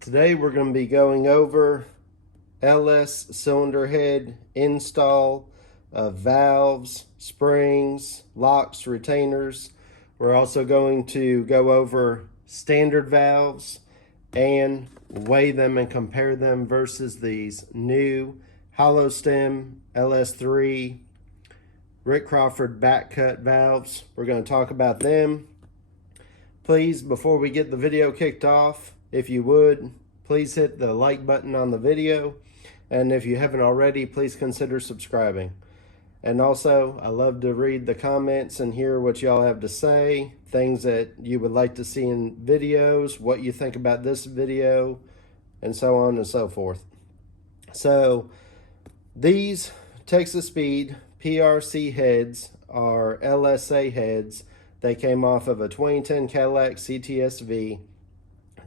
Today we're going to be going over LS cylinder head install of valves, springs, locks, retainers. We're also going to go over standard valves and weigh them and compare them versus these new hollow stem LS3 Rick Crawford back cut valves. We're going to talk about them. Please, before we get the video kicked off, if you would, please hit the like button on the video. And if you haven't already, please consider subscribing. And also, I love to read the comments and hear what y'all have to say, things that you would like to see in videos, what you think about this video, and so on and so forth. So, these Texas-Speed PRC heads are LSA heads. They came off of a 2010 Cadillac Cts-v.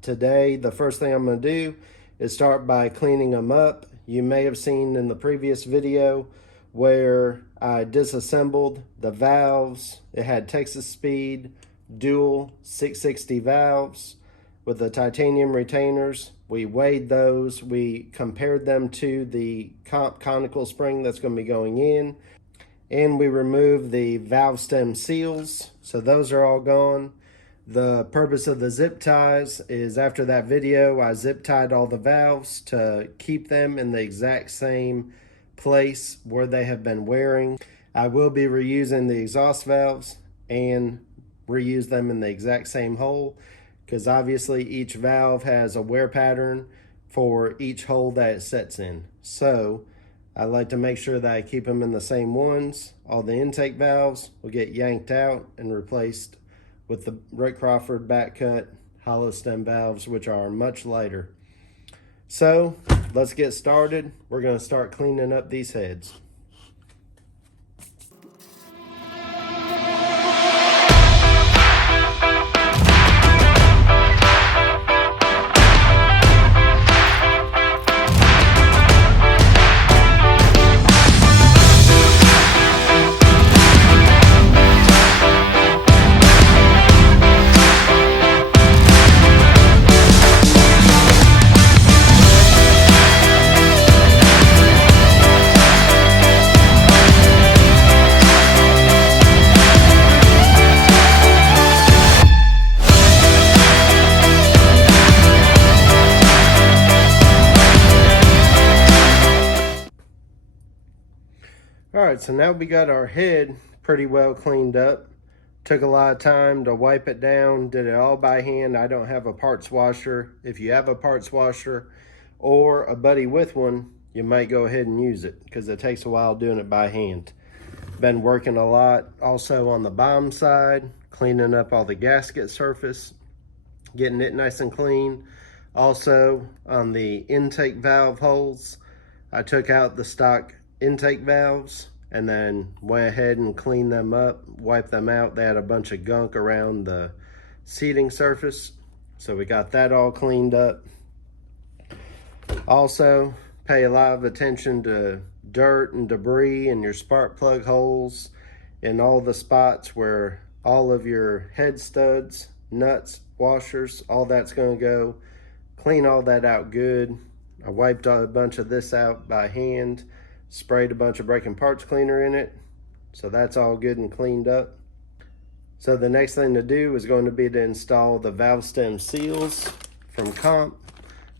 Today, the first thing I'm going to do is start by cleaning them up. You may have seen in the previous video where I disassembled the valves. It had Texas-Speed dual 660 valves with the titanium retainers. We weighed those. We compared them to the conical spring that's going to be going in. And we removed the valve stem seals. So those are all gone. The purpose of the zip ties is after that video, I zip tied all the valves to keep them in the exact same place where they have been wearing. I will be reusing the exhaust valves and reuse them in the exact same hole because obviously each valve has a wear pattern for each hole that it sets in. So I like to make sure that I keep them in the same ones. All the intake valves will get yanked out and replaced with the Rick Crawford back cut hollow stem valves, which are much lighter. So let's get started. We're going to start cleaning up these heads. All right, so now we got our head pretty well cleaned up. Took a lot of time to wipe it down, did it all by hand. I don't have a parts washer. If you have a parts washer or a buddy with one, you might go ahead and use it because it takes a while doing it by hand. Been working a lot also on the bottom side, cleaning up all the gasket surface, getting it nice and clean. Also on the intake valve holes, I took out the stock intake valves and then went ahead and cleaned them up, wiped them out. They had a bunch of gunk around the seating surface, so we got that all cleaned up. Also pay a lot of attention to dirt and debris in your spark plug holes, in all the spots where all of your head studs, nuts, washers, all that's going to go. Clean all that out good. I wiped a bunch of this out by hand, sprayed a bunch of braking parts cleaner in it, so that's all good and cleaned up. So the next thing to do is going to be to install the valve stem seals from Comp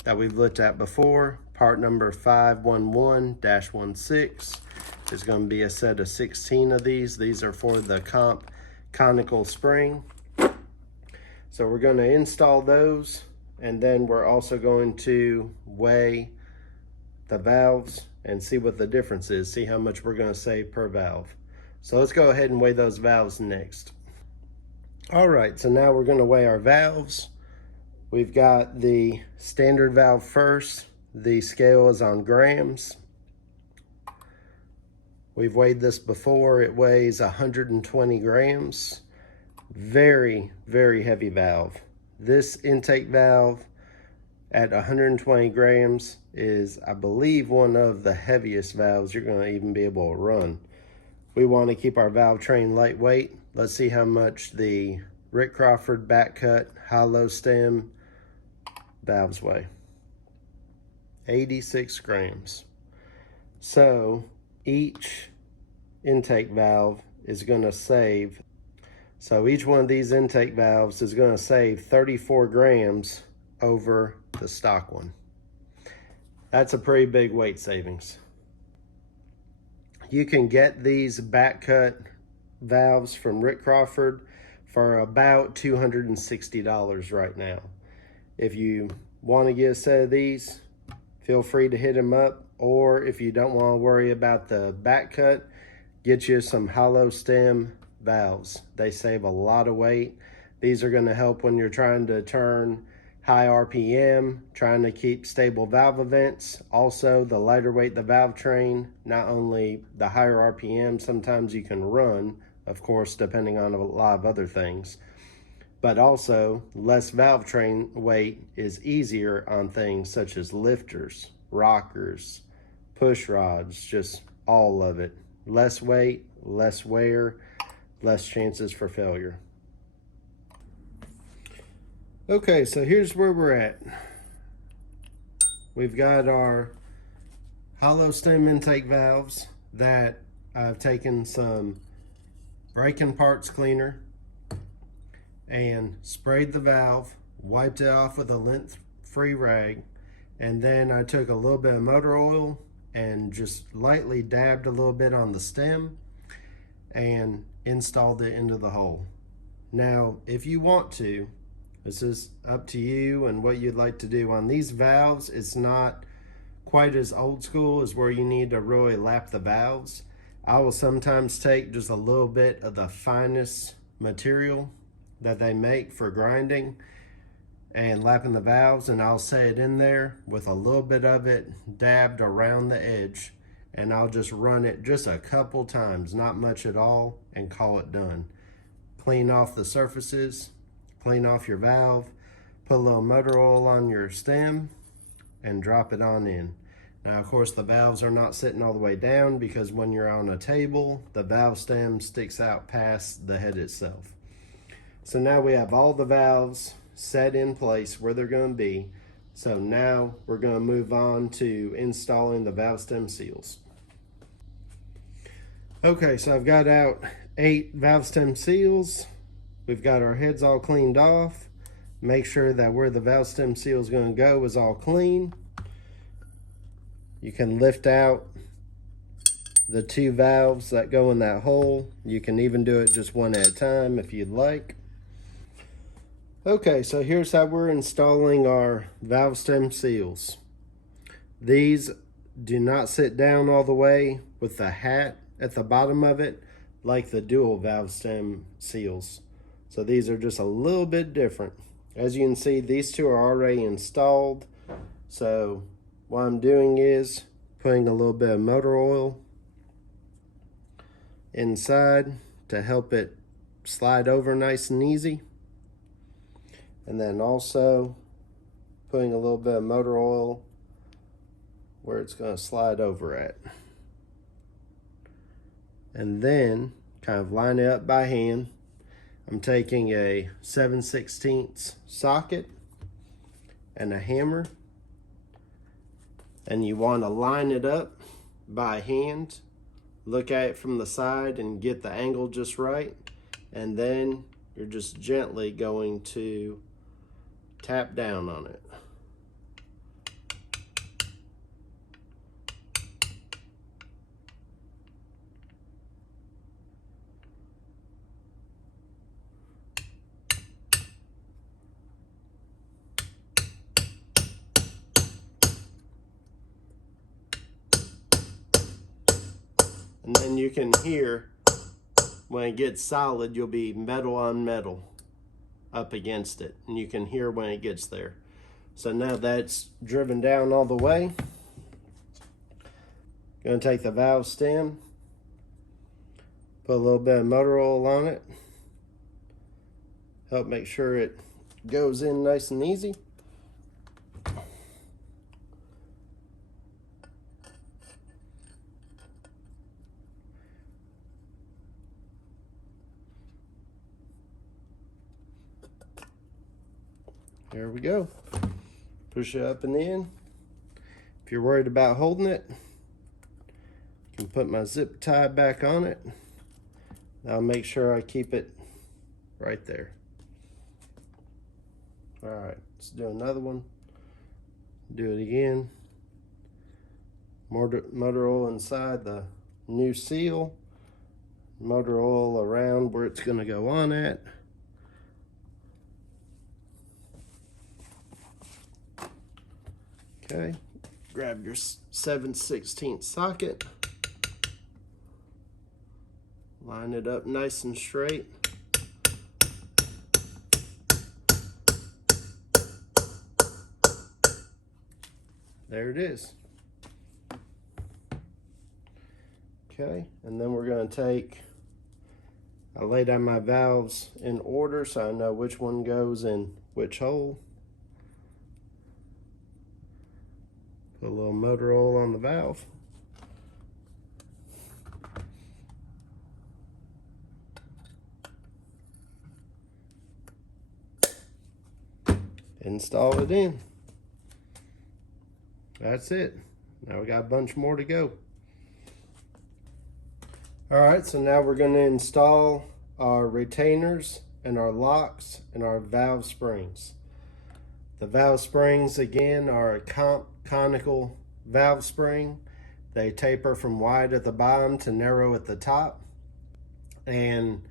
that we've looked at before. Part number 511-16 is going to be a set of 16 of these. These are for the Comp conical spring. So we're going to install those, and then we're also going to weigh the valves and see what the difference is, see how much we're going to save per valve. So let's go ahead and weigh those valves next. All right, so now we're going to weigh our valves. We've got the standard valve first. The scale is on grams. We've weighed this before. It weighs 120 grams. Very, very heavy valve. This intake valve at 120 grams is, I believe, one of the heaviest valves you're going to even be able to run. We want to keep our valve train lightweight. Let's see how much the Rick Crawford back cut hollow stem valves weigh. 86 grams. So each intake valve is going to save, so each one of these intake valves is going to save 34 grams over the stock one. That's a pretty big weight savings. You can get these back cut valves from Rick Crawford for about $260 right now. If you want to get a set of these, feel free to hit him up, or if you don't want to worry about the back cut, get you some hollow stem valves. They save a lot of weight. These are going to help when you're trying to turn high RPM, trying to keep stable valve events. Also, the lighter weight the valve train, not only the higher RPM, sometimes you can run, of course, depending on a lot of other things, but also less valve train weight is easier on things such as lifters, rockers, push rods, just all of it. Less weight, less wear, less chances for failure. Okay, so here's where we're at. We've got our hollow stem intake valves that I've taken some break-in parts cleaner and sprayed the valve, wiped it off with a lint-free rag, and then I took a little bit of motor oil and just lightly dabbed a little bit on the stem and installed it into the hole. Now, if you want to, this is up to you and what you'd like to do. On these valves, it's not quite as old school as where you need to really lap the valves. I will sometimes take just a little bit of the finest material that they make for grinding and lapping the valves, and I'll set it in there with a little bit of it dabbed around the edge, and I'll just run it just a couple times, not much at all, and call it done. Clean off the surfaces, clean off your valve, put a little motor oil on your stem, and drop it on in. Now, of course, the valves are not sitting all the way down because when you're on a table, the valve stem sticks out past the head itself. So now we have all the valves set in place where they're going to be. So now we're going to move on to installing the valve stem seals. Okay, so I've got out 8 valve stem seals. We've got our heads all cleaned off. Make sure that where the valve stem seal is going to go is all clean. You can lift out the 2 valves that go in that hole. You can even do it just one at a time if you'd like. Okay, so here's how we're installing our valve stem seals. These do not sit down all the way with the hat at the bottom of it like the dual valve stem seals. So these are just a little bit different. As you can see, these 2 are already installed. So what I'm doing is putting a little bit of motor oil inside to help it slide over nice and easy. And then also putting a little bit of motor oil where it's going to slide over at. And then kind of line it up by hand. I'm taking a 7/16 socket and a hammer. And you want to line it up by hand. Look at it from the side and get the angle just right. And then you're just gently going to tap down on it. And then you can hear when it gets solid, you'll be metal on metal up against it, and you can hear when it gets there. So now that's driven down all the way. Going to take the valve stem, put a little bit of motor oil on it, help make sure it goes in nice and easy. There we go. Push it up and in. If you're worried about holding it, I can put my zip tie back on it. I'll make sure I keep it right there. All right, let's do another one. Do it again. Motor oil inside the new seal. Motor oil around where it's going to go on at. Okay, grab your 7/16 socket. Line it up nice and straight. There it is. Okay, and then we're going to take, I lay down my valves in order so I know which one goes in which hole. Put a little motor oil on the valve. Install it in. That's it. Now we got a bunch more to go. All right, so now we're going to install our retainers and our locks and our valve springs. The valve springs, again, are a conical valve spring. They taper from wide at the bottom to narrow at the top. And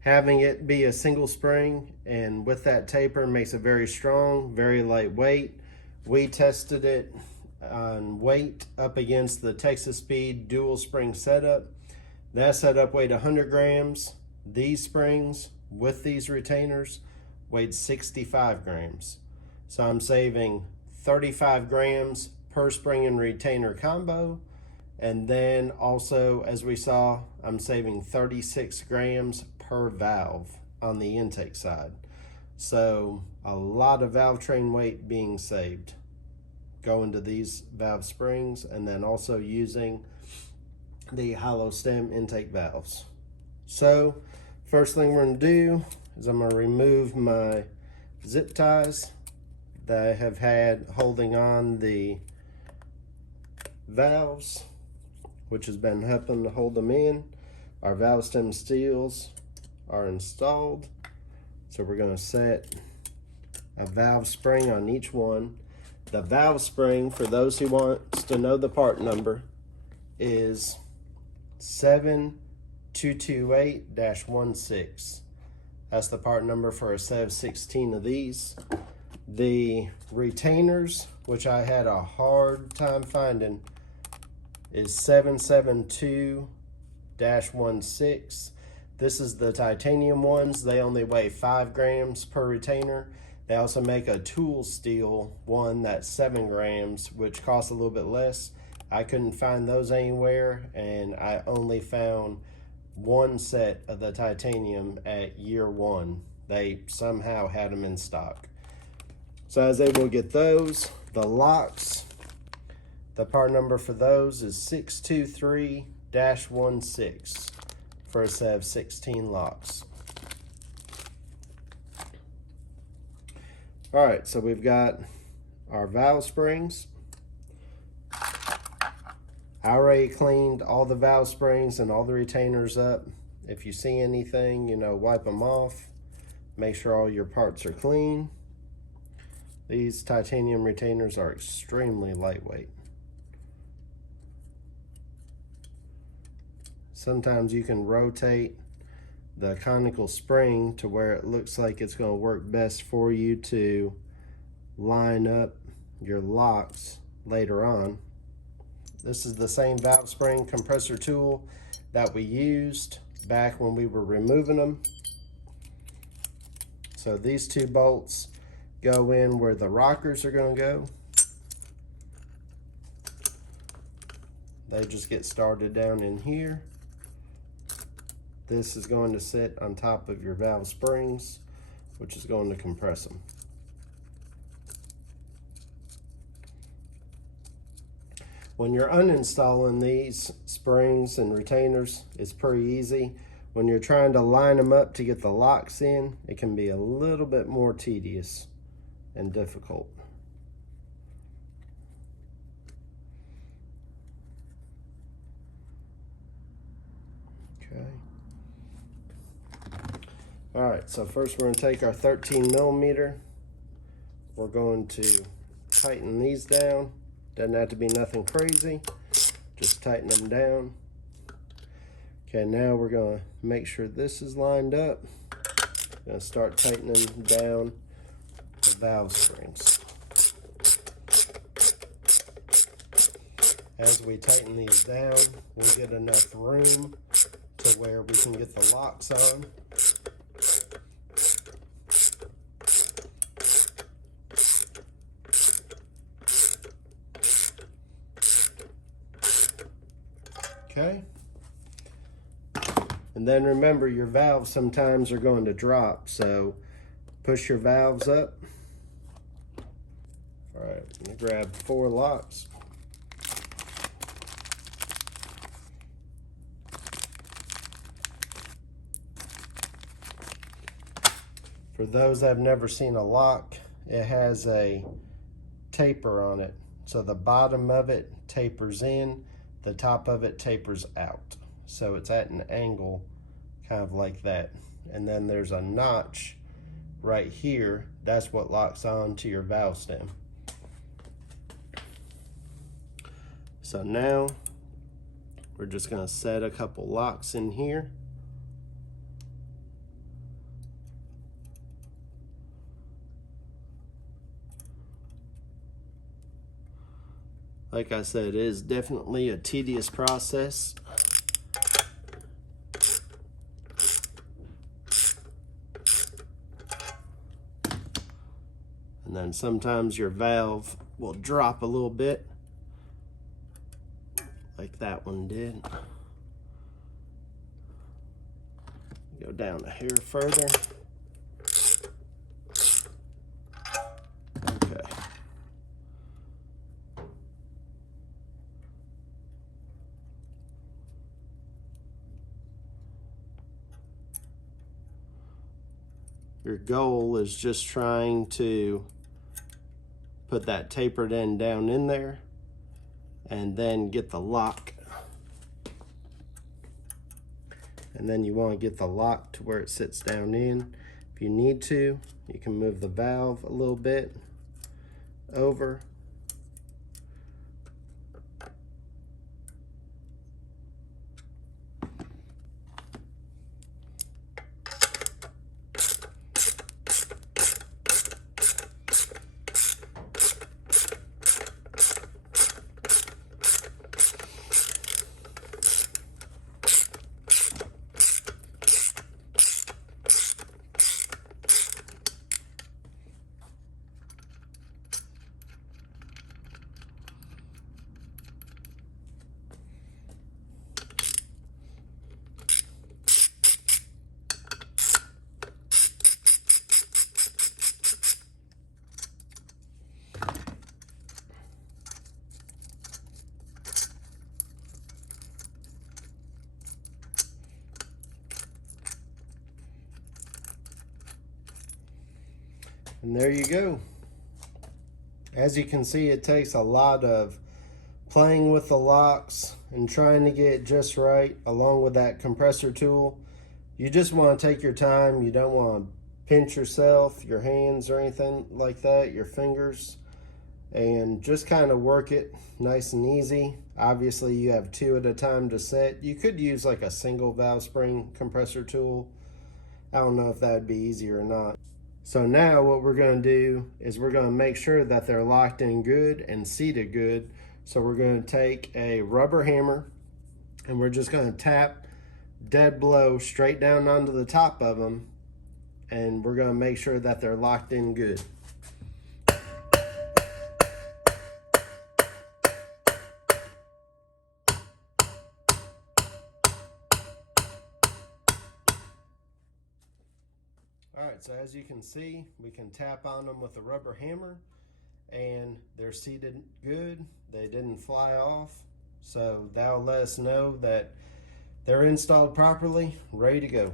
having it be a single spring and with that taper makes it very strong, very lightweight. We tested it on weight up against the Texas Speed dual spring setup. That setup weighed 100 grams. These springs with these retainers weighed 65 grams. So I'm saving 35 grams per spring and retainer combo. And then also, as we saw, I'm saving 36 grams per valve on the intake side. So a lot of valve train weight being saved going to these valve springs, and then also using the hollow stem intake valves. So first thing we're going to do is I'm going to remove my zip ties that I have had holding on the valves, which has been helping to hold them in. Our valve stem seals are installed. So we're going to set a valve spring on each one. The valve spring, for those who wants to know the part number, is 7228-16. That's the part number for a set of 16 of these. The retainers, which I had a hard time finding, is 772-16. This is the titanium ones. They only weigh 5 grams per retainer. They also make a tool steel one that's 7 grams, which costs a little bit less. I couldn't find those anywhere, and I only found one set of the titanium at year one. They somehow had them in stock. So I was able to get those. The locks, the part number for those is 623-16 for a set of 16 locks. All right, so we've got our valve springs. I already cleaned all the valve springs and all the retainers up. If you see anything, wipe them off. Make sure all your parts are clean. These titanium retainers are extremely lightweight. Sometimes you can rotate the conical spring to where it looks like it's going to work best for you to line up your locks later on. This is the same valve spring compressor tool that we used back when we were removing them. So these two bolts go in where the rockers are going to go. They just get started down in here. This is going to sit on top of your valve springs, which is going to compress them. When you're uninstalling these springs and retainers, it's pretty easy. When you're trying to line them up to get the locks in, it can be a little bit more tedious and difficult. Okay. All right, so first we're going to take our 13mm. We're going to tighten these down. Doesn't have to be nothing crazy, just tighten them down. Okay, now we're going to make sure this is lined up. Going to start tightening down the valve springs. As we tighten these down, we'll get enough room to where we can get the locks on. Okay. And then remember, your valves sometimes are going to drop, so push your valves up. All right, I'm gonna grab 4 locks. For those that have never seen a lock, it has a taper on it. So the bottom of it tapers in, the top of it tapers out. So it's at an angle, kind of like that. And then there's a notch right here. That's what locks on to your valve stem. So now we're just going to set a couple locks in here. Like I said, it is definitely a tedious process. And then sometimes your valve will drop a little bit, like that one did. Go down a hair further. Okay. Your goal is just trying to put that tapered end down in there and then get the lock. And then you want to get the lock to where it sits down in. If you need to, you can move the valve a little bit over. And there you go. As you can see, it takes a lot of playing with the locks and trying to get it just right, along with that compressor tool. You just want to take your time. You don't want to pinch yourself, your hands or anything like that, your fingers, and just kind of work it nice and easy. Obviously, you have 2 at a time to set. You could use like a single valve spring compressor tool. I don't know if that would be easier or not. So now what we're going to do is we're going to make sure that they're locked in good and seated good. So we're going to take a rubber hammer and we're just going to tap dead blow straight down onto the top of them, and we're going to make sure that they're locked in good. All right, so as you can see, we can tap on them with a rubber hammer and they're seated good. They didn't fly off. So that'll let us know that they're installed properly, ready to go.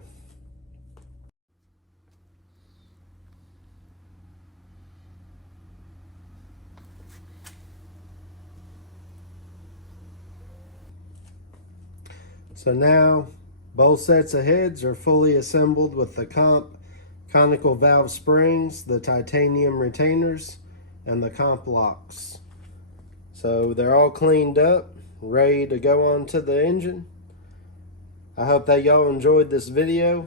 So now Both sets of heads are fully assembled with the conical valve springs, the titanium retainers, and the comp locks. So they're all cleaned up, ready to go onto the engine. I hope that y'all enjoyed this video.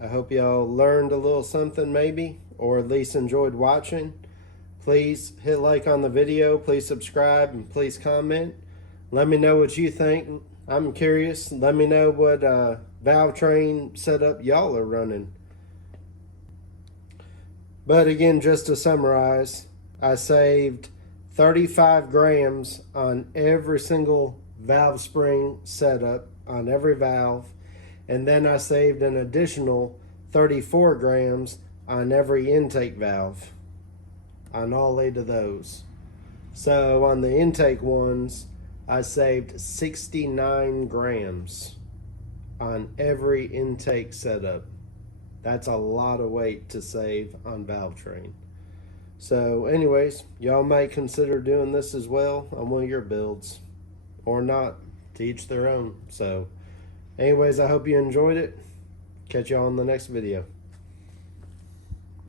I hope y'all learned a little something maybe, or at least enjoyed watching. Please hit like on the video, please subscribe, and please comment. Let me know what you think. I'm curious. Let me know what valve train setup y'all are running. But again, just to summarize, I saved 35 grams on every single valve spring setup on every valve, and then I saved an additional 34 grams on every intake valve, on all 8 of those. So on the intake ones, I saved 69 grams on every intake setup. That's a lot of weight to save on valve train. So anyways, y'all might consider doing this as well on one of your builds, or not, to each their own. So anyways, I hope you enjoyed it. Catch y'all in the next video.